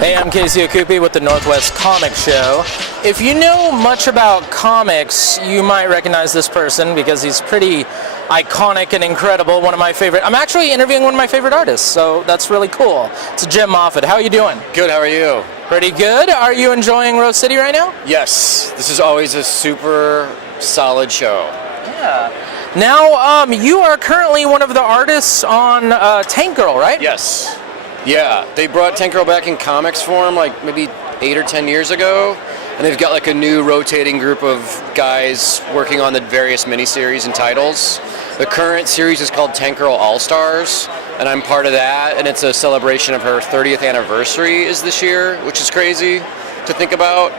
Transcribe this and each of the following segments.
Hey, I'm Casey Okupi with the Northwest Comic Show. If you know much about comics, you might recognize this person because he's pretty iconic and incredible. One of my favorite. I'm actually interviewing one of my favorite artists, so that's really cool. It's Jim Mahfood. How are you doing? Good, how are you? Pretty good. Are you enjoying Rose City right now? Yes, this is always a super solid show. Yeah. Now, you are currently one of the artists on Tank Girl, right? Yes. Yeah, they brought Tank Girl back in comics form like maybe 8 or 10 years ago, and they've got like a new rotating group of guys working on the various miniseries and titles. The current series is called Tank Girl All-Stars, and I'm part of that, and it's a celebration of her 30th anniversary is this year, which is crazy to think about.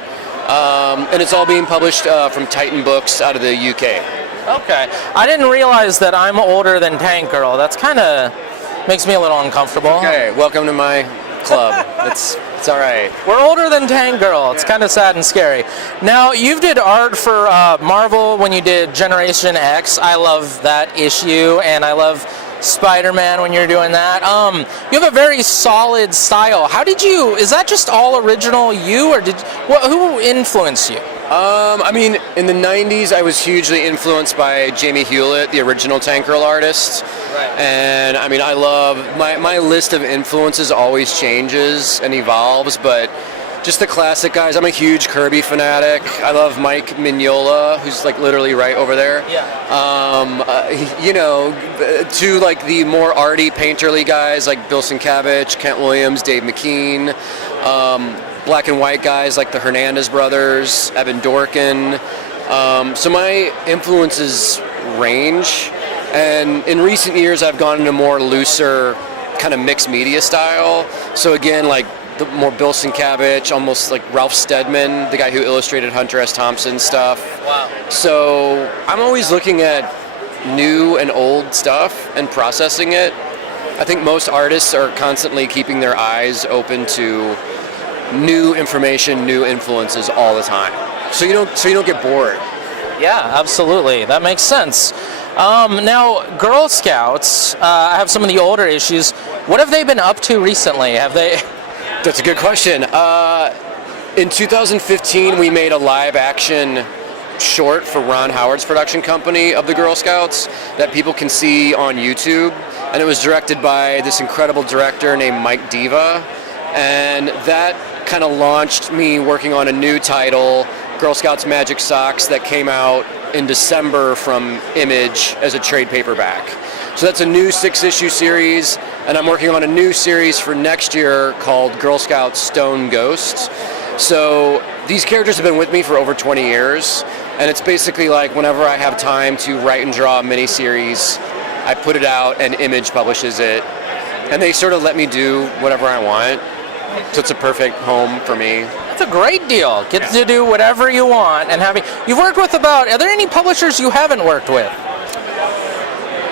And it's all being published from Titan Books out of the UK. Okay. I didn't realize that I'm older than Tank Girl. That's kind of makes me a little uncomfortable. Okay, welcome to my club. It's all right. We're older than Tank Girl. It's kind of sad and scary. Now, you did art for Marvel when you did Generation X. I love that issue, and I love Spider-Man when you're doing that. You have a very solid style. How did you? Is that just all original you, or who influenced you? I mean, in the 90s, I was hugely influenced by Jamie Hewlett, the original Tank Girl artist. Right. And I mean, I love, my list of influences always changes and evolves, but just the classic guys. I'm a huge Kirby fanatic. I love Mike Mignola, who's like literally right over there. Yeah. You know, to like the more arty painterly guys like Bill Sienkiewicz, Kent Williams, Dave McKean. Black and white guys like the Hernandez brothers, Evan Dorkin. So my influences range, and in recent years I've gone into more looser kind of mixed media style. So again, like the more Bill Sienkiewicz, almost like Ralph Steadman, the guy who illustrated Hunter S. Thompson stuff. Wow. So I'm always looking at new and old stuff and processing it. I think most artists are constantly keeping their eyes open to new information, new influences all the time. So you don't get bored. Yeah, absolutely. That makes sense. Now, Girl Scouts, I have some of the older issues. What have they been up to recently? Have they? That's a good question. In 2015, we made a live-action short for Ron Howard's production company of the Girl Scouts that people can see on YouTube, and it was directed by this incredible director named Mike Diva, and that kind of launched me working on a new title, Girl Scouts Magic Socks, that came out in December from Image as a trade paperback. So that's a new 6-issue series, and I'm working on a new series for next year called Girl Scouts Stone Ghosts. So these characters have been with me for over 20 years, and it's basically like whenever I have time to write and draw a miniseries, I put it out and Image publishes it, and they sort of let me do whatever I want. So it's a perfect home for me. That's a great deal. Get to do whatever you want and you've worked with are there any publishers you haven't worked with?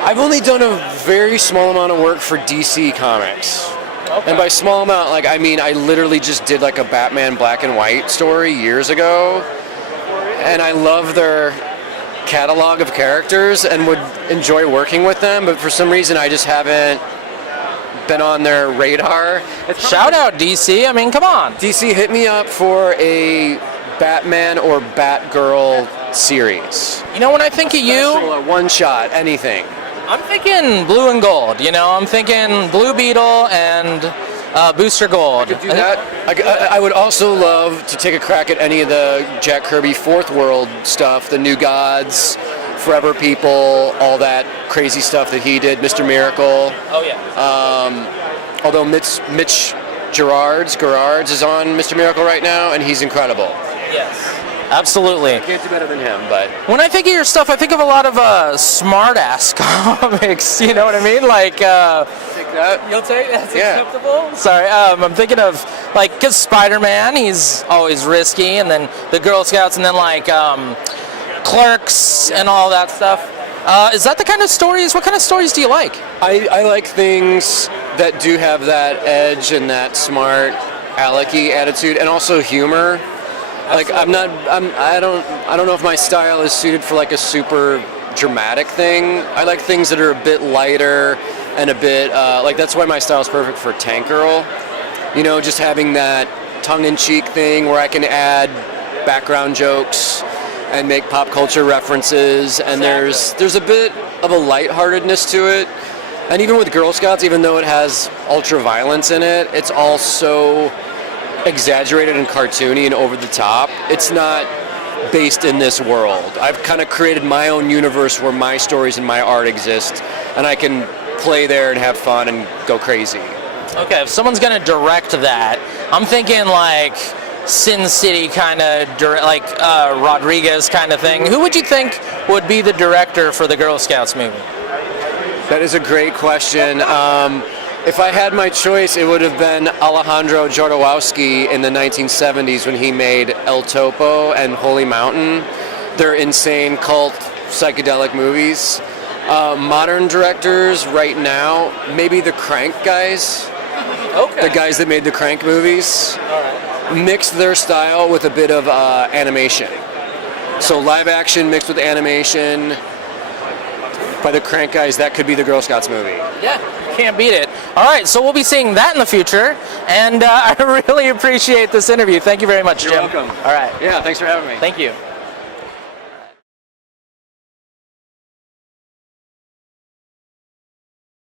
I've only done a very small amount of work for DC Comics. Okay. And by small amount, like I mean I literally just did like a Batman black and white story years ago. And I love their catalog of characters and would enjoy working with them, but for some reason I just haven't been on their radar. Shout out DC, I mean, come on. DC, hit me up for a Batman or Batgirl series. You know, when I think of you, a one shot, anything. I'm thinking Blue and Gold, you know, I'm thinking Blue Beetle and Booster Gold. I could do that. I would also love to take a crack at any of the Jack Kirby Fourth World stuff, the New Gods, Forever People, all that crazy stuff that he did, Mr. Miracle. Oh, yeah. Although Mitch Gerards is on Mr. Miracle right now, and he's incredible. Yes. Absolutely. I can't do better than him, but... When I think of your stuff, I think of a lot of smart-ass comics, you know what I mean? Like, take that. You'll take that's acceptable? Sorry, I'm thinking of, like, because Spider-Man, he's always risky, and then the Girl Scouts, and then, like, Clerks and all that stuff. Is that the kind of stories? What kind of stories do you like? I like things that do have that edge and that smart, alecky attitude, and also humor. Like I don't know if my style is suited for like a super dramatic thing. I like things that are a bit lighter and a bit like that's why my style is perfect for Tank Girl. You know, just having that tongue-in-cheek thing where I can add background jokes and make pop culture references, and there's a bit of a lightheartedness to it. And even with Girl Scouts, even though it has ultra violence in it, it's all so exaggerated and cartoony and over the top. It's not based in this world. I've kind of created my own universe where my stories and my art exist, and I can play there and have fun and go crazy. Okay, if someone's gonna direct that, I'm thinking like Sin City kind of, like Rodriguez kind of thing. Who would you think would be the director for the Girl Scouts movie? That is a great question. If I had my choice, it would have been Alejandro Jodorowsky in the 1970s when he made El Topo and Holy Mountain. They're insane cult psychedelic movies. Modern directors right now, maybe the Crank guys. Okay. The guys that made the Crank movies. All right. Mixed their style with a bit of animation. So live action mixed with animation by the Crank guys, that could be the Girl Scouts movie. Yeah, can't beat it. All right, so we'll be seeing that in the future, and I really appreciate this interview. Thank you very much, Jim. You're welcome. All right. Yeah, thanks for having me. Thank you.